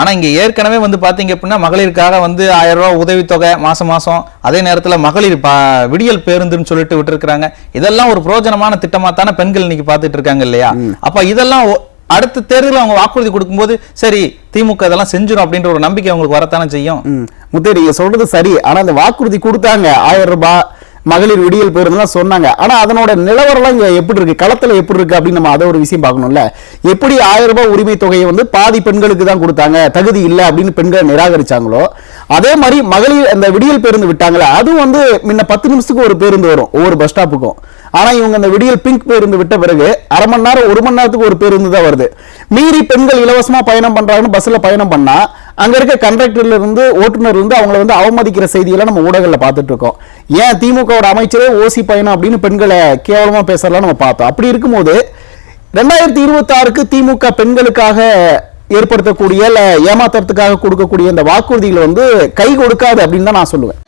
ஆனா இங்க ஏற்கனவே வந்து பாத்தீங்க அப்படின்னா மகளிருக்காக வந்து 1000 ரூபாய் உதவித்தொகை மாசம் மாசம், அதே நேரத்துல மகளிர் விடியல் பேருந்துன்னு சொல்லிட்டு விட்டுருக்காங்க. இதெல்லாம் ஒரு பிரோஜனமான திட்டமா தானே பெண்கள் இன்னைக்கு பாத்துட்டு இருக்காங்க இல்லையா? அப்ப இதெல்லாம் அடுத்த தேர்தலில் அவங்க வாக்குறுதி கொடுக்கும்போது சரி திமுக இதெல்லாம் செஞ்சிடும் அப்படின்ற ஒரு நம்பிக்கை அவங்களுக்கு வரத்தானே செய்யும். முத்து நீங்க சொல்றது சரி. ஆனா அந்த வாக்குறுதி கொடுத்தாங்க 1000 ரூபாய் மகளிர் விடியல் பேருந்துலாம் சொன்னாங்க. ஆனா அதனோட நிலவரம் இங்க எப்படி இருக்கு, களத்துல எப்படி இருக்கு அப்படின்னு நம்ம அதை ஒரு விஷயம் பார்க்கணும்ல. எப்படி 1000 ரூபாய் உரிமை தொகையை வந்து பாதி பெண்களுக்கு தான் கொடுத்தாங்க, தகுதி இல்லை அப்படின்னு பெண்கள் நிராகரிச்சாங்களோ அதே மாதிரி மகளிர் அந்த விடியல் பேருந்து விட்டாங்களே அதுவும் வந்து முன்ன 10 நிமிஷத்துக்கு ஒரு பேருந்து வரும் ஒவ்வொரு பஸ் ஸ்டாப்புக்கும். ஆனா இவங்க அந்த விடியல் பிங்க் பேருந்து விட்ட பிறகு அரை மணி நேரம் 1 மணி நேரத்துக்கு ஒரு பேருந்து தான் வருது. மீறி பெண்கள் இலவசமா பயணம் பண்றாங்கன்னு பஸ்ல பயணம் பண்ணா அங்க இருக்க கண்டக்டர்ல இருந்து ஓட்டுநர் இருந்து அவங்களை வந்து அவமதிக்கிற செய்தியெல்லாம் நம்ம ஊடகங்கள்ல பார்த்துட்டு இருக்கோம். ஏன் திமுகவோட அமைச்சரே ஓசி பயணம் அப்படின்னு பெண்களை கேவலமா பேசலாம் நம்ம பார்த்தோம். அப்படி இருக்கும்போது 2026க்கு திமுக பெண்களுக்காக ஏற்படுத்தக்கூடிய இல்ல ஏமாத்துறதுக்காக கொடுக்கக்கூடிய இந்த வாக்குறுதிகள் வந்து கை கொடுக்காது அப்படின்னு தான் நான் சொல்லுவேன்.